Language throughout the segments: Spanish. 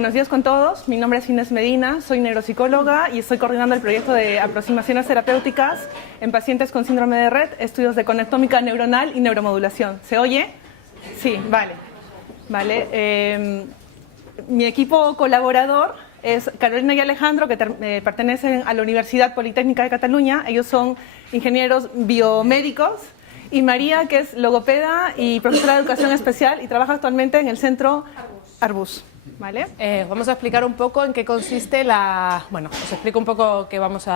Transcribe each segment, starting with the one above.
Buenos días con todos, mi nombre es Inés Medina, soy neuropsicóloga y estoy coordinando el proyecto de aproximaciones terapéuticas en pacientes con síndrome de Rett, estudios de conectómica neuronal y neuromodulación. ¿Se oye? Sí, vale. Mi equipo colaborador es Carolina y Alejandro, que pertenecen a la Universidad Politécnica de Cataluña. Ellos son ingenieros biomédicos. Y María, que es logopeda y profesora de educación especial y trabaja actualmente en el centro Arbus. ¿Vale? Vamos a explicar un poco en qué consiste os explico un poco de qué vamos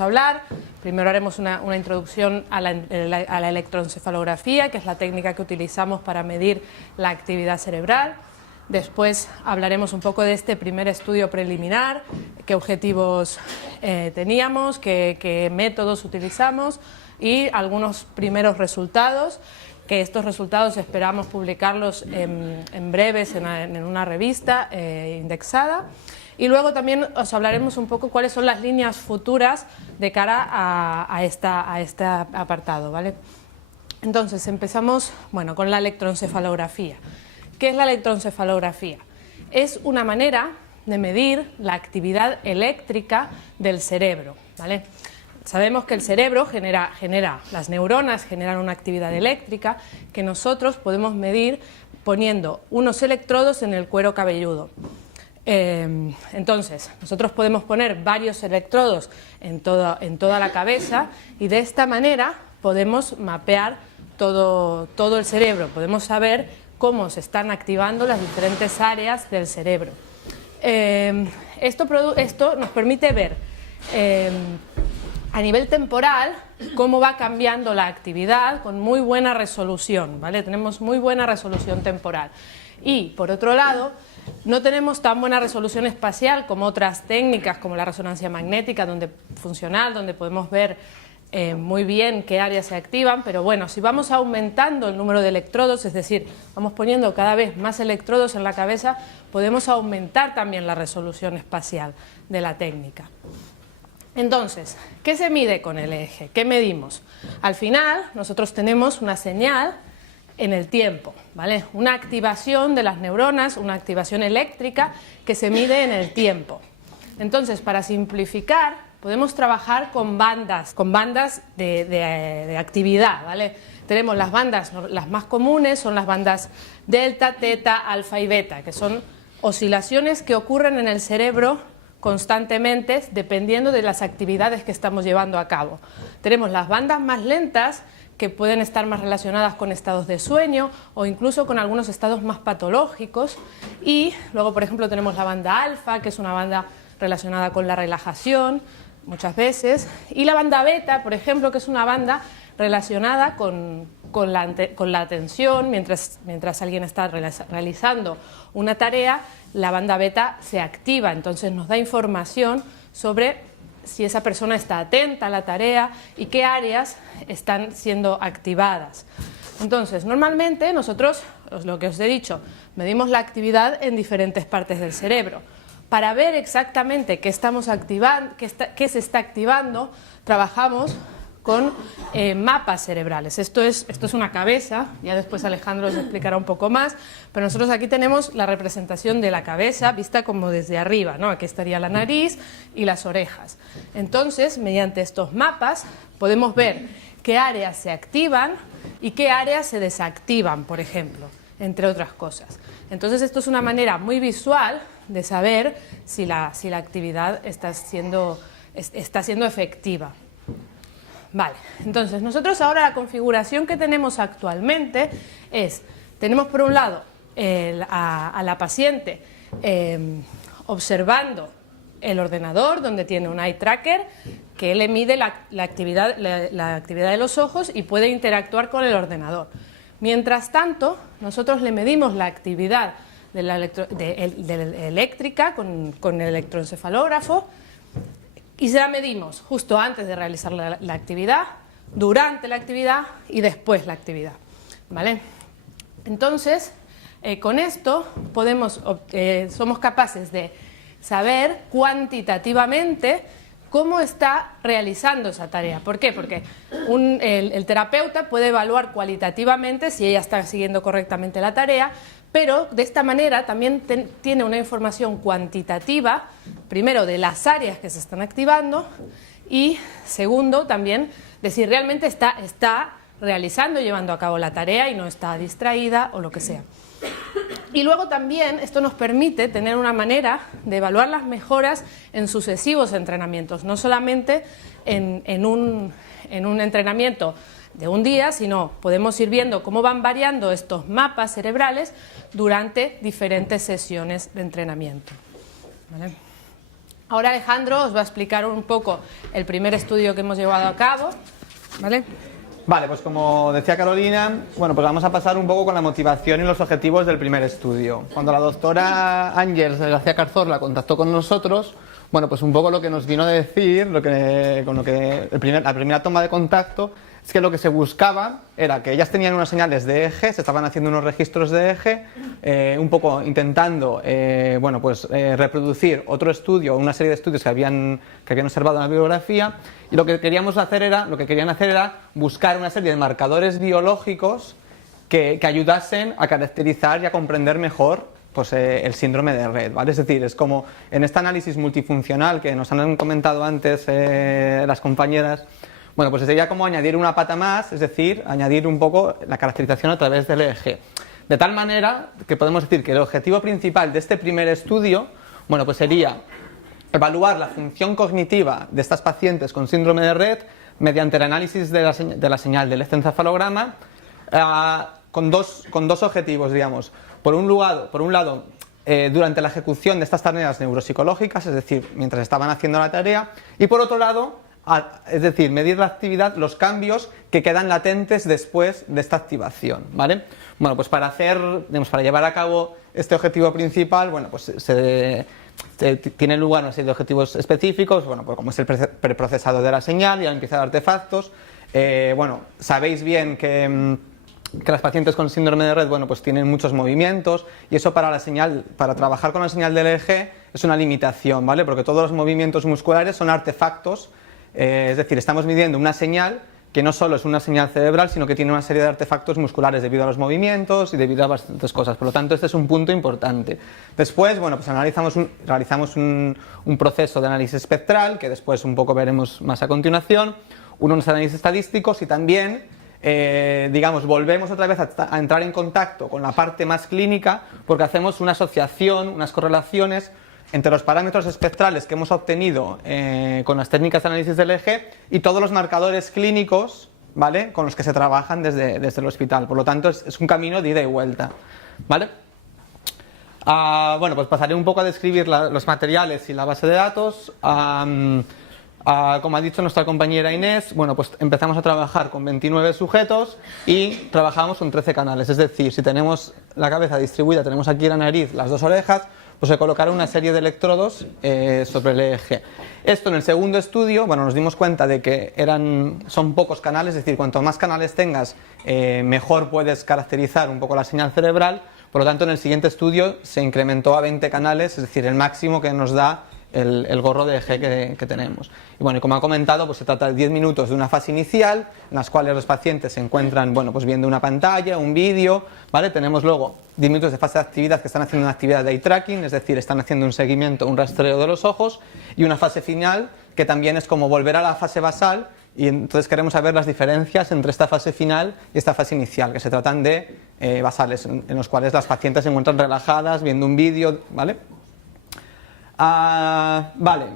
a hablar. Primero haremos una introducción a la electroencefalografía, que es la técnica que utilizamos para medir la actividad cerebral. Después hablaremos un poco de este primer estudio preliminar, qué objetivos teníamos, qué métodos utilizamos y algunos primeros resultados, que estos resultados esperamos publicarlos en breves en una revista indexada. Y luego también os hablaremos un poco cuáles son las líneas futuras de cara a este apartado, ¿vale? Entonces empezamos con la electroencefalografía. ¿Qué es la electroencefalografía? Es una manera de medir la actividad eléctrica del cerebro, ¿vale? Sabemos que el cerebro las neuronas generan una actividad eléctrica que nosotros podemos medir poniendo unos electrodos en el cuero cabelludo. Entonces, nosotros podemos poner varios electrodos en toda la cabeza y de esta manera podemos mapear todo el cerebro, podemos saber cómo se están activando las diferentes áreas del cerebro. Esto nos permite ver a nivel temporal cómo va cambiando la actividad con muy buena resolución, ¿vale? Tenemos muy buena resolución temporal. Y, por otro lado, no tenemos tan buena resolución espacial como otras técnicas, como la resonancia magnética, donde podemos ver muy bien qué áreas se activan, pero bueno, si vamos aumentando el número de electrodos, es decir, vamos poniendo cada vez más electrodos en la cabeza, podemos aumentar también la resolución espacial de la técnica. Entonces, ¿qué se mide con el EEG? ¿Qué medimos? Al final, nosotros tenemos una señal en el tiempo, ¿vale? Una activación de las neuronas, una activación eléctrica que se mide en el tiempo. Entonces, para simplificar, podemos trabajar con bandas de actividad, ¿vale? Tenemos las bandas, las más comunes son las bandas delta, teta, alfa y beta, que son oscilaciones que ocurren en el cerebro constantemente dependiendo de las actividades que estamos llevando a cabo. Tenemos las bandas más lentas que pueden estar más relacionadas con estados de sueño o incluso con algunos estados más patológicos, y luego, por ejemplo, tenemos la banda alfa, que es una banda relacionada con la relajación muchas veces, y la banda beta, por ejemplo, que es una banda relacionada con la atención. Mientras alguien está realizando una tarea, la banda beta se activa, entonces nos da información sobre si esa persona está atenta a la tarea y qué áreas están siendo activadas. Entonces, normalmente nosotros, lo que os he dicho, medimos la actividad en diferentes partes del cerebro. Para ver exactamente qué se está activando, trabajamos con mapas cerebrales. Esto es una cabeza, ya después Alejandro os explicará un poco más, pero nosotros aquí tenemos la representación de la cabeza vista como desde arriba, ¿no? Aquí estaría la nariz y las orejas. Entonces, mediante estos mapas podemos ver qué áreas se activan y qué áreas se desactivan, por ejemplo, entre otras cosas. Entonces, esto es una manera muy visual de saber si la actividad está siendo efectiva. Vale, entonces nosotros ahora la configuración que tenemos actualmente tenemos por un lado a la paciente observando el ordenador, donde tiene un eye tracker que le mide la actividad de los ojos y puede interactuar con el ordenador. Mientras tanto, nosotros le medimos la actividad eléctrica con el electroencefalógrafo, y se la medimos justo antes de realizar la actividad, durante la actividad y después la actividad, ¿vale? Entonces, con esto somos capaces de saber cuantitativamente cómo está realizando esa tarea. ¿Por qué? Porque el terapeuta puede evaluar cualitativamente si ella está siguiendo correctamente la tarea, pero de esta manera también tiene una información cuantitativa, primero de las áreas que se están activando y segundo también de si realmente está realizando y llevando a cabo la tarea y no está distraída o lo que sea. Y luego también esto nos permite tener una manera de evaluar las mejoras en sucesivos entrenamientos, no solamente en un entrenamiento de un día, sino podemos ir viendo cómo van variando estos mapas cerebrales durante diferentes sesiones de entrenamiento. ¿Vale? Ahora Alejandro os va a explicar un poco el primer estudio que hemos llevado a cabo. ¿Vale? Vale, pues como decía Carolina, bueno, pues vamos a pasar un poco con la motivación y los objetivos del primer estudio. Cuando la doctora Ángels García Carzorla contactó con nosotros, bueno, pues un poco lo que nos vino a decir, la primera toma de contacto, es que lo que se buscaba era que ellas tenían unas señales de eje, se estaban haciendo unos registros de eje, un poco intentando reproducir otro estudio, una serie de estudios que habían observado en la bibliografía, y lo que querían hacer era buscar una serie de marcadores biológicos que ayudasen a caracterizar y a comprender mejor pues, el síndrome de Rett, ¿vale? Es decir, es como en este análisis multifuncional que nos han comentado antes las compañeras. Bueno, pues sería como añadir una pata más, es decir, añadir un poco la caracterización a través del eje. De tal manera que podemos decir que el objetivo principal de este primer estudio, bueno, pues sería evaluar la función cognitiva de estas pacientes con síndrome de Rett mediante el análisis de la señal del encefalograma con dos objetivos, digamos. Por un lado, durante la ejecución de estas tareas neuropsicológicas, es decir, mientras estaban haciendo la tarea, y por otro lado, es decir, medir la actividad, los cambios que quedan latentes después de esta activación, ¿vale? Bueno, pues para llevar a cabo este objetivo principal, bueno, pues tiene lugar una serie de objetivos específicos, bueno, pues como es el preprocesado de la señal y la limpieza de artefactos. Bueno, sabéis bien que las pacientes con síndrome de Rett, bueno, pues tienen muchos movimientos y eso para trabajar con la señal del eje es una limitación, ¿vale? Porque todos los movimientos musculares son artefactos. Es decir, estamos midiendo una señal que no solo es una señal cerebral, sino que tiene una serie de artefactos musculares debido a los movimientos y debido a bastantes cosas. Por lo tanto, este es un punto importante. Después, bueno, pues realizamos un proceso de análisis espectral, que después un poco veremos más a continuación, unos análisis estadísticos y también, volvemos otra vez a entrar en contacto con la parte más clínica, porque hacemos una asociación, unas correlaciones entre los parámetros espectrales que hemos obtenido con las técnicas de análisis del eje y todos los marcadores clínicos, ¿vale?, con los que se trabajan desde el hospital. Por lo tanto, es un camino de ida y vuelta, ¿vale? Bueno, pues pasaré un poco a describir los materiales y la base de datos. Como ha dicho nuestra compañera Inés, bueno, pues empezamos a trabajar con 29 sujetos y trabajamos con 13 canales. Es decir, si tenemos la cabeza distribuida, tenemos aquí la nariz, las dos orejas, pues se colocaron una serie de electrodos sobre el eje. Esto en el segundo estudio, bueno, nos dimos cuenta de que son pocos canales, es decir, cuanto más canales tengas, mejor puedes caracterizar un poco la señal cerebral. Por lo tanto, en el siguiente estudio se incrementó a 20 canales, es decir, el máximo que nos da el gorro de eje que tenemos. Y bueno, como ha comentado, pues se trata de 10 minutos de una fase inicial, en las cuales los pacientes se encuentran, bueno, pues viendo una pantalla, un vídeo, ¿vale? Tenemos luego 10 minutos de fase de actividad que están haciendo una actividad de eye tracking, es decir, están haciendo un seguimiento, un rastreo de los ojos, y una fase final que también es como volver a la fase basal, y entonces queremos saber las diferencias entre esta fase final y esta fase inicial, que se tratan de basales, en los cuales las pacientes se encuentran relajadas, viendo un vídeo, ¿vale? Vale,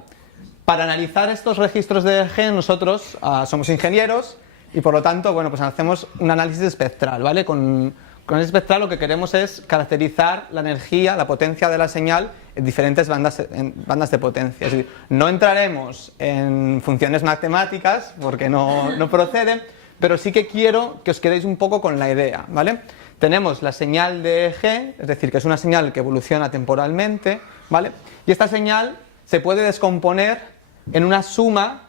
para analizar estos registros de eje nosotros somos ingenieros y por lo tanto, bueno, pues hacemos un análisis espectral, ¿vale? Con análisis espectral lo que queremos es caracterizar la energía, la potencia de la señal en diferentes bandas de potencia. Es decir, no entraremos en funciones matemáticas porque no proceden, pero sí que quiero que os quedéis un poco con la idea, ¿vale? Tenemos la señal de eje, es decir, que es una señal que evoluciona temporalmente, ¿vale? Y esta señal se puede descomponer en una suma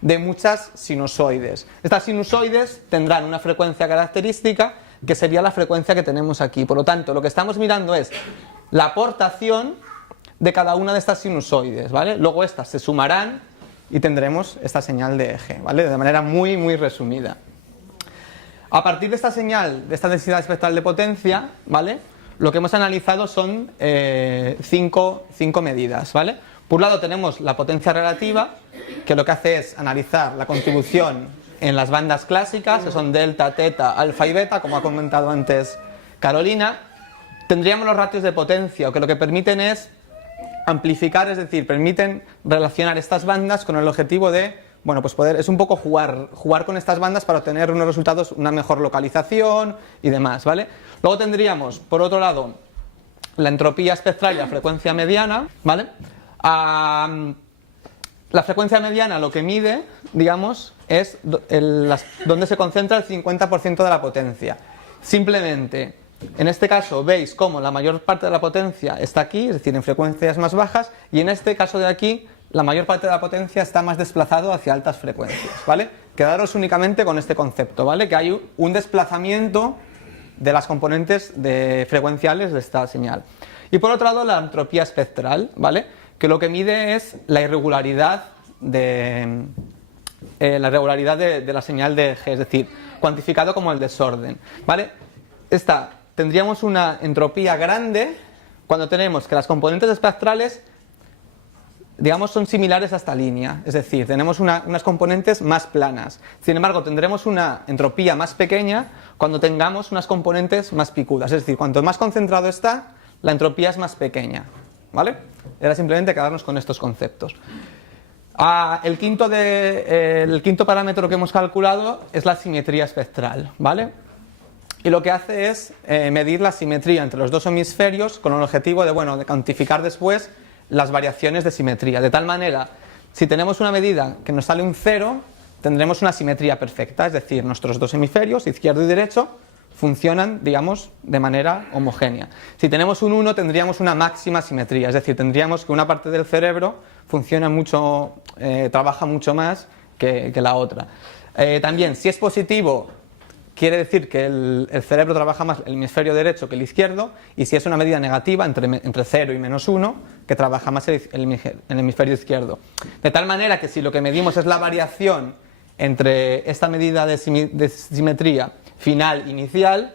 de muchas sinusoides. Estas sinusoides tendrán una frecuencia característica que sería la frecuencia que tenemos aquí. Por lo tanto, lo que estamos mirando es la aportación de cada una de estas sinusoides, ¿vale? Luego estas se sumarán y tendremos esta señal de eje, ¿vale? De manera muy, muy resumida. A partir de esta señal, de esta densidad espectral de potencia, ¿vale? Lo que hemos analizado son cinco medidas, ¿vale? Por un lado tenemos la potencia relativa, que lo que hace es analizar la contribución en las bandas clásicas, que son delta, teta, alfa y beta, como ha comentado antes Carolina. Tendríamos los ratios de potencia, que lo que permiten es amplificar, es decir, permiten relacionar estas bandas con el objetivo de, bueno, pues poder, es un poco jugar con estas bandas para obtener unos resultados, una mejor localización y demás, ¿vale? Luego tendríamos, por otro lado, la entropía espectral y la frecuencia mediana, ¿vale? La frecuencia mediana lo que mide, digamos, es donde se concentra el 50% de la potencia. Simplemente, en este caso veis cómo la mayor parte de la potencia está aquí, es decir, en frecuencias más bajas, y en este caso de aquí, la mayor parte de la potencia está más desplazado hacia altas frecuencias, ¿vale? Quedaros únicamente con este concepto, ¿vale? Que hay un desplazamiento de las componentes frecuenciales de esta señal. Y por otro lado, la entropía espectral, ¿vale? Que lo que mide es la irregularidad de la señal de eje, es decir, cuantificado como el desorden, ¿vale? Tendríamos una entropía grande cuando tenemos que las componentes espectrales, digamos, son similares a esta línea, es decir, tenemos unas componentes más planas. Sin embargo, tendremos una entropía más pequeña cuando tengamos unas componentes más picudas, es decir, cuanto más concentrado está, la entropía es más pequeña, ¿vale? Era simplemente quedarnos con estos conceptos. El quinto parámetro que hemos calculado es la simetría espectral, ¿vale? Y lo que hace es medir la simetría entre los dos hemisferios con el objetivo de cuantificar después las variaciones de simetría. De tal manera, si tenemos una medida que nos sale un 0, tendremos una simetría perfecta, es decir, nuestros dos hemisferios, izquierdo y derecho, funcionan, digamos, de manera homogénea. Si tenemos un 1, tendríamos una máxima simetría, es decir, tendríamos que una parte del cerebro funciona mucho, trabaja mucho más que la otra. También, si es positivo, quiere decir que el cerebro trabaja más el hemisferio derecho que el izquierdo, y si es una medida negativa, entre 0 y menos 1, que trabaja más el hemisferio izquierdo. De tal manera que si lo que medimos es la variación entre esta medida de simetría final inicial,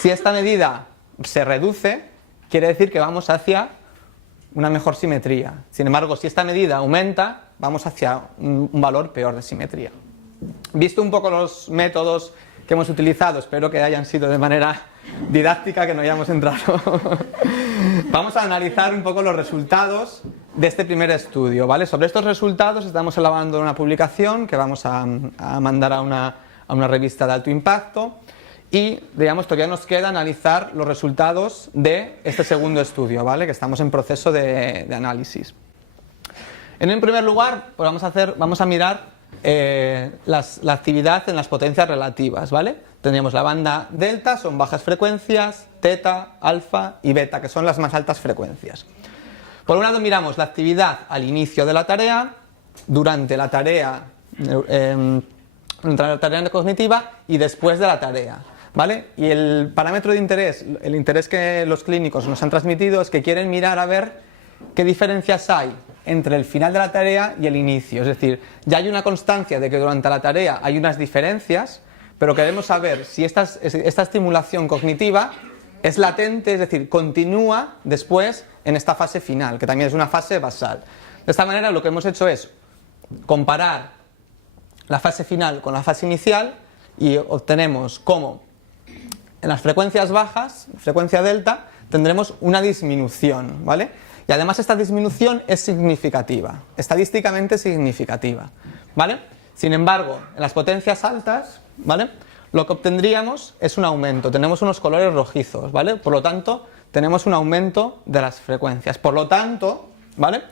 si esta medida se reduce, quiere decir que vamos hacia una mejor simetría. Sin embargo, si esta medida aumenta, vamos hacia un valor peor de simetría. Visto un poco los métodos que hemos utilizado, espero que hayan sido de manera didáctica, que no hayamos entrado. Vamos a analizar un poco los resultados de este primer estudio, ¿vale? Sobre estos resultados estamos elaborando una publicación que vamos a mandar a una revista de alto impacto, y, digamos, todavía nos queda analizar los resultados de este segundo estudio, ¿vale? Que estamos en proceso de análisis. En el primer lugar, pues vamos a mirar la actividad en las potencias relativas, ¿vale? Tendríamos la banda delta, son bajas frecuencias, teta, alfa y beta, que son las más altas frecuencias. Por un lado miramos la actividad al inicio de la tarea, durante la tarea cognitiva y después de la tarea, ¿vale? Y el parámetro de interés, el interés que los clínicos nos han transmitido, es que quieren mirar a ver qué diferencias hay entre el final de la tarea y el inicio. Es decir, ya hay una constancia de que durante la tarea hay unas diferencias, pero queremos saber si esta estimulación cognitiva es latente, es decir, continúa después en esta fase final, que también es una fase basal. De esta manera lo que hemos hecho es comparar la fase final con la fase inicial, y obtenemos cómo en las frecuencias bajas, frecuencia delta, tendremos una disminución, ¿vale? Y además esta disminución es significativa, estadísticamente significativa, ¿vale? Sin embargo, en las potencias altas, ¿vale?, lo que obtendríamos es un aumento, tenemos unos colores rojizos, ¿vale? Por lo tanto, tenemos un aumento de las frecuencias. Por lo tanto, ¿vale?,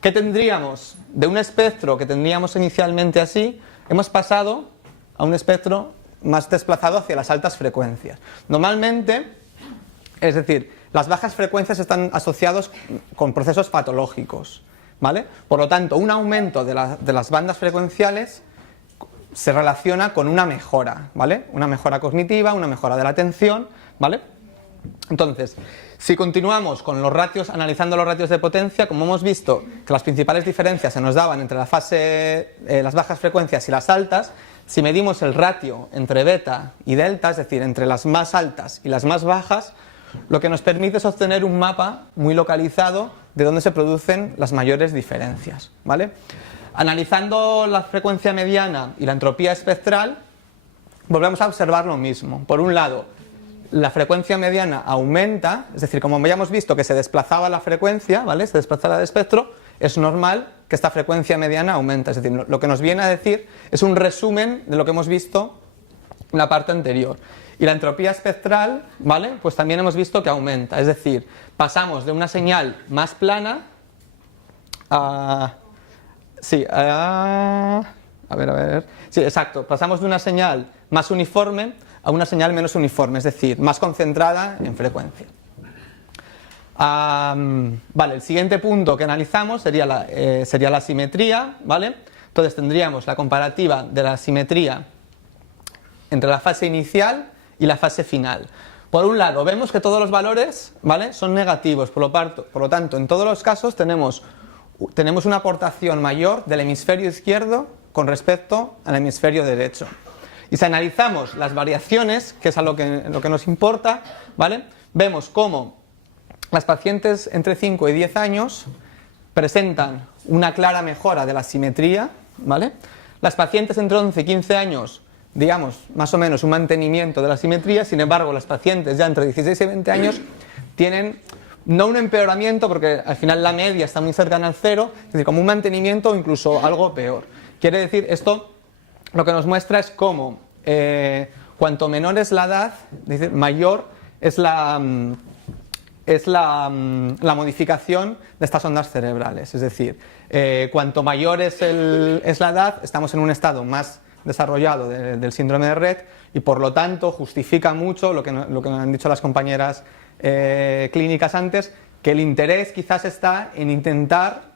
¿qué tendríamos? De un espectro que tendríamos inicialmente así, hemos pasado a un espectro más desplazado hacia las altas frecuencias. Normalmente, es decir, las bajas frecuencias están asociados con procesos patológicos, ¿vale? Por lo tanto, un aumento de las bandas frecuenciales se relaciona con una mejora, ¿vale? Una mejora cognitiva, una mejora de la atención, ¿vale? Entonces, si continuamos con los ratios, analizando los ratios de potencia, como hemos visto que las principales diferencias se nos daban entre las bajas frecuencias y las altas, si medimos el ratio entre beta y delta, es decir, entre las más altas y las más bajas, lo que nos permite es obtener un mapa muy localizado de dónde se producen las mayores diferencias, ¿vale? Analizando la frecuencia mediana y la entropía espectral, volvemos a observar lo mismo. Por un lado, la frecuencia mediana aumenta, es decir, como habíamos visto que se desplazaba la frecuencia, ¿vale? Se desplazaba el espectro, es normal que esta frecuencia mediana aumenta. Es decir, lo que nos viene a decir es un resumen de lo que hemos visto en la parte anterior. Y la entropía espectral, ¿vale? Pues también hemos visto que aumenta, es decir, pasamos de una señal más plana a... Sí, Sí, exacto, pasamos de una señal más uniforme a una señal menos uniforme, es decir, más concentrada en frecuencia. Vale, el siguiente punto que analizamos sería la simetría, ¿vale? Entonces tendríamos la comparativa de la simetría entre la fase inicial y la fase final. Por un lado, vemos que todos los valores, ¿vale?, son negativos, por lo tanto, en todos los casos tenemos una aportación mayor del hemisferio izquierdo con respecto al hemisferio derecho. Y si analizamos las variaciones, que es lo que nos importa, ¿vale?, vemos cómo las pacientes entre 5 y 10 años presentan una clara mejora de la simetría, ¿vale? Las pacientes entre 11 y 15 años, digamos, más o menos un mantenimiento de la simetría. Sin embargo, las pacientes ya entre 16 y 20 años tienen no un empeoramiento, porque al final la media está muy cercana al cero, es decir, como un mantenimiento o incluso algo peor. Quiere decir, esto lo que nos muestra es cómo cuanto menor es la edad, es decir, mayor es la modificación de estas ondas cerebrales. Es decir, cuanto mayor es la edad, estamos en un estado más desarrollado del síndrome de Rett, y por lo tanto justifica mucho lo que han dicho las compañeras clínicas antes, que el interés quizás está en intentar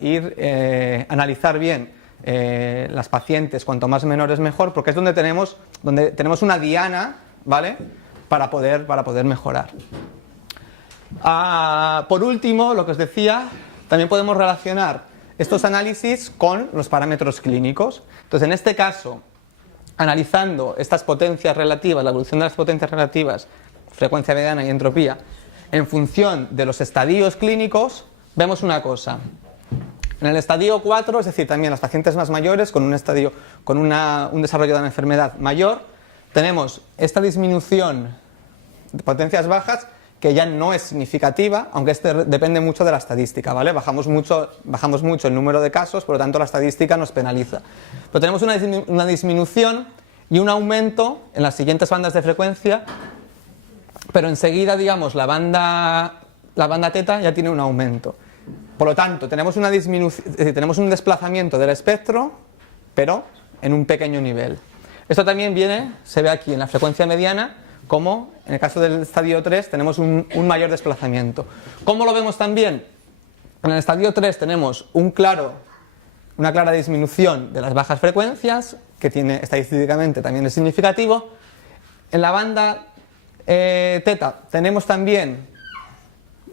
analizar bien las pacientes cuanto más menores mejor, porque es donde tenemos una diana, ¿vale?, para poder mejorar. Por último, lo que os decía, también podemos relacionar estos análisis con los parámetros clínicos. Entonces, en este caso, analizando estas potencias relativas, la evolución de las potencias relativas, frecuencia mediana y entropía, en función de los estadios clínicos, vemos una cosa. En el estadio 4, es decir, también las pacientes más mayores, con un desarrollo de la enfermedad mayor, tenemos esta disminución de potencias bajas, que ya no es significativa, aunque depende mucho de la estadística, ¿vale? Bajamos mucho el número de casos, por lo tanto la estadística nos penaliza. Pero tenemos una disminución y un aumento en las siguientes bandas de frecuencia, pero enseguida, digamos, la banda teta ya tiene un aumento. Por lo tanto, tenemos tenemos un desplazamiento del espectro, pero en un pequeño nivel. Esto también se ve aquí en la frecuencia mediana, como en el caso del estadio 3 tenemos un mayor desplazamiento. ¿Cómo lo vemos también? En el estadio 3 tenemos una clara disminución de las bajas frecuencias, que estadísticamente también es significativo. En la banda teta tenemos también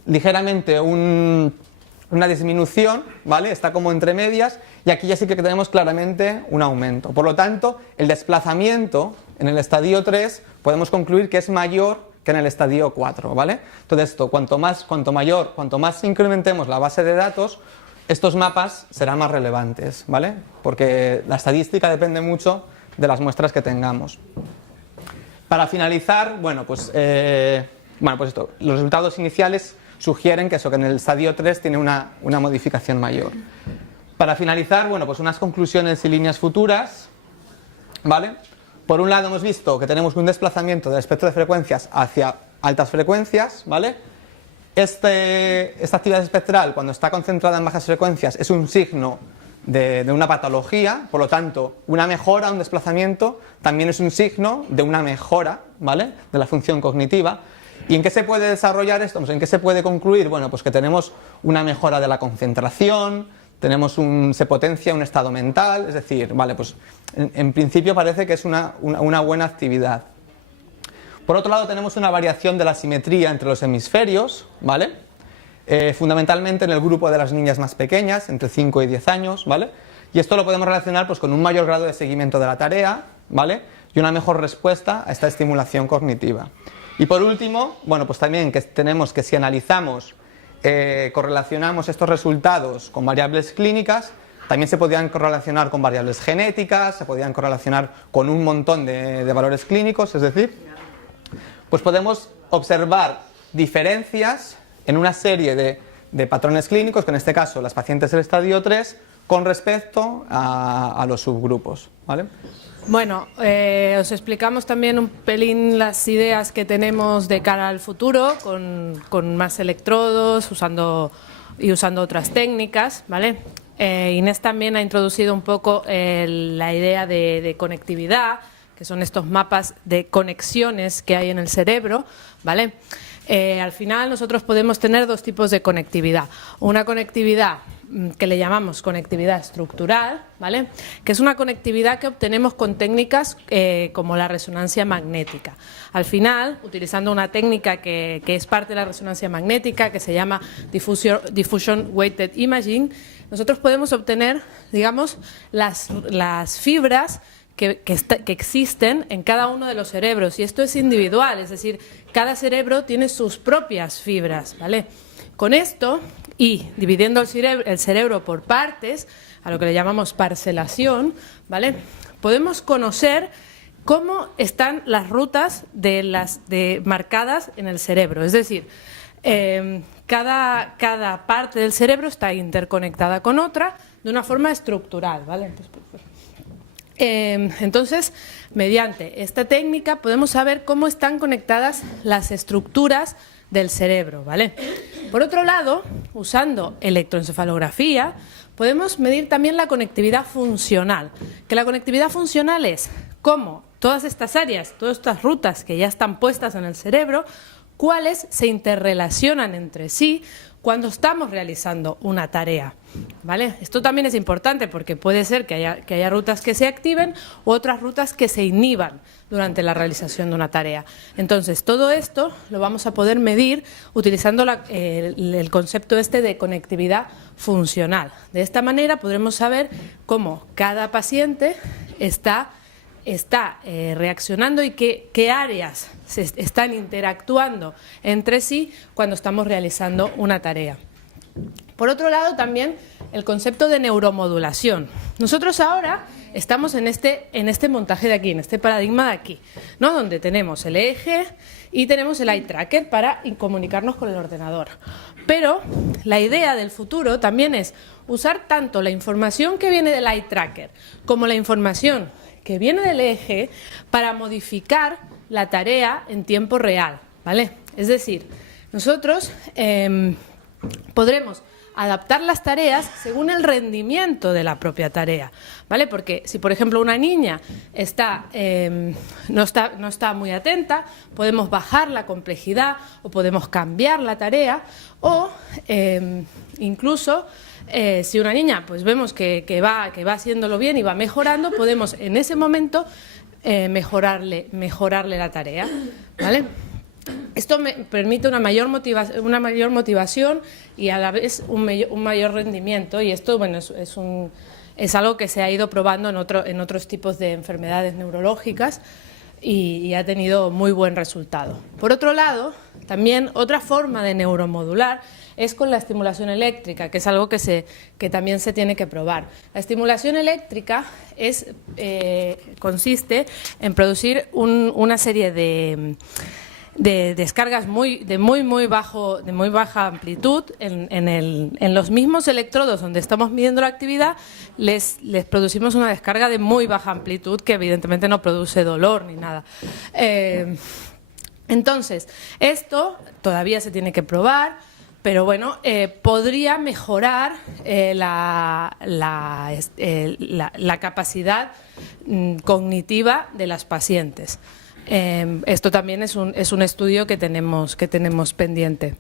ligeramente una disminución, ¿vale? Está como entre medias, y aquí ya sí que tenemos claramente un aumento. Por lo tanto, el desplazamiento en el estadio 3 podemos concluir que es mayor que en el estadio 4, ¿vale? Entonces, cuanto más incrementemos la base de datos, estos mapas serán más relevantes, ¿vale? Porque la estadística depende mucho de las muestras que tengamos. Para finalizar, pues esto, los resultados iniciales sugieren que en el estadio 3 tiene una modificación mayor. Para finalizar, pues unas conclusiones y líneas futuras, ¿vale? Por un lado hemos visto que tenemos un desplazamiento del espectro de frecuencias hacia altas frecuencias, ¿vale? Esta actividad espectral, cuando está concentrada en bajas frecuencias, es un signo de una patología. Por lo tanto, una mejora, un desplazamiento, también es un signo de una mejora, ¿vale?, de la función cognitiva. ¿Y en qué se puede desarrollar esto? ¿En qué se puede concluir? Pues que tenemos una mejora de la concentración, se potencia un estado mental, es decir, en principio parece que es una buena actividad. Por otro lado, tenemos una variación de la simetría entre los hemisferios, ¿vale? Fundamentalmente en el grupo de las niñas más pequeñas, entre 5 y 10 años, ¿vale? Y esto lo podemos relacionar pues, con un mayor grado de seguimiento de la tarea, ¿vale? Y una mejor respuesta a esta estimulación cognitiva. Y por último, bueno, pues también que tenemos que si analizamos, correlacionamos estos resultados con variables clínicas, también se podían correlacionar con variables genéticas, se podían correlacionar con un montón de valores clínicos, es decir, pues podemos observar diferencias en una serie de patrones clínicos, que en este caso las pacientes del estadio 3, con respecto a los subgrupos, ¿vale? Bueno, os explicamos también un pelín las ideas que tenemos de cara al futuro, con más electrodos, usando otras técnicas, ¿vale? Inés también ha introducido un poco la idea de conectividad, que son estos mapas de conexiones que hay en el cerebro, ¿vale? Al final nosotros podemos tener dos tipos de conectividad. Una conectividad que le llamamos conectividad estructural, ¿vale? Que es una conectividad que obtenemos con técnicas como la resonancia magnética. Al final, utilizando una técnica que es parte de la resonancia magnética, que se llama Diffusion Weighted Imaging, nosotros podemos obtener, digamos, las fibras que existen en cada uno de los cerebros, y esto es individual, es decir, cada cerebro tiene sus propias fibras, ¿vale? Con esto, y dividiendo el cerebro por partes, a lo que le llamamos parcelación, ¿vale? Podemos conocer cómo están las rutas marcadas en el cerebro, es decir, cada parte del cerebro está interconectada con otra de una forma estructural, ¿vale? Entonces, mediante esta técnica podemos saber cómo están conectadas las estructuras del cerebro, ¿vale? Por otro lado, usando electroencefalografía, podemos medir también la conectividad funcional. Que la conectividad funcional es cómo todas estas áreas, todas estas rutas que ya están puestas en el cerebro, cuáles se interrelacionan entre sí cuando estamos realizando una tarea, ¿vale? Esto también es importante porque puede ser que haya rutas que se activen u otras rutas que se inhiban durante la realización de una tarea. Entonces, todo esto lo vamos a poder medir utilizando el concepto de conectividad funcional. De esta manera podremos saber cómo cada paciente está reaccionando y qué áreas se están interactuando entre sí cuando estamos realizando una tarea. Por otro lado, también el concepto de neuromodulación. Nosotros ahora estamos en este montaje de aquí, en este paradigma de aquí, ¿no? Donde tenemos el eje y tenemos el eye tracker para comunicarnos con el ordenador. Pero la idea del futuro también es usar tanto la información que viene del eye tracker como la información que viene del eje para modificar la tarea en tiempo real, ¿vale? Es decir, nosotros podremos adaptar las tareas según el rendimiento de la propia tarea, ¿vale? Porque si, por ejemplo, una niña no está muy atenta, podemos bajar la complejidad o podemos cambiar la tarea o incluso si una niña pues vemos que va haciéndolo bien y va mejorando, podemos en ese momento mejorarle la tarea, ¿vale? Esto me permite una mayor motivación y a la vez un mayor rendimiento, y esto bueno, es algo que se ha ido probando en otros tipos de enfermedades neurológicas y ha tenido muy buen resultado. Por otro lado, también otra forma de neuromodular es con la estimulación eléctrica, que es algo que también se tiene que probar. La estimulación eléctrica consiste en producir una serie de descargas de muy baja amplitud en los mismos electrodos donde estamos midiendo la actividad. Les producimos una descarga de muy baja amplitud que evidentemente no produce dolor ni nada. Entonces, esto todavía se tiene que probar, pero bueno, podría mejorar la capacidad cognitiva de las pacientes. Esto también es un estudio que tenemos pendiente,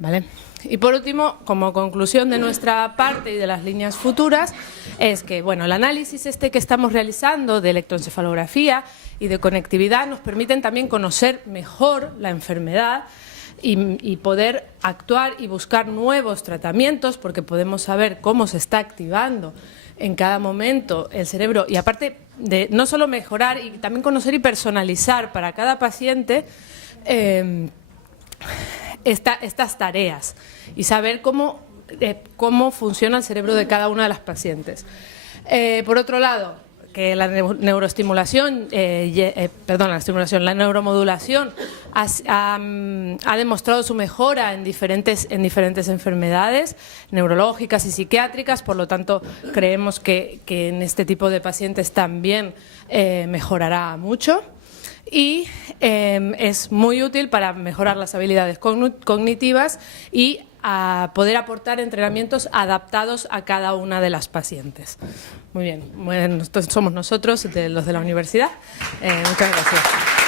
¿vale? Y por último, como conclusión de nuestra parte y de las líneas futuras, es que bueno, el análisis que estamos realizando de electroencefalografía y de conectividad nos permiten también conocer mejor la enfermedad y poder actuar y buscar nuevos tratamientos, porque podemos saber cómo se está activando en cada momento el cerebro, y aparte de no solo mejorar, y también conocer y personalizar para cada paciente estas tareas y saber cómo funciona el cerebro de cada una de las pacientes. Por otro lado, que la neuroestimulación, la neuromodulación ha demostrado su mejora en diferentes enfermedades neurológicas y psiquiátricas, por lo tanto creemos que en este tipo de pacientes también mejorará mucho. Y es muy útil para mejorar las habilidades cognitivas y a poder aportar entrenamientos adaptados a cada una de las pacientes. Muy bien, bueno, estos somos nosotros, los de la universidad. Muchas gracias.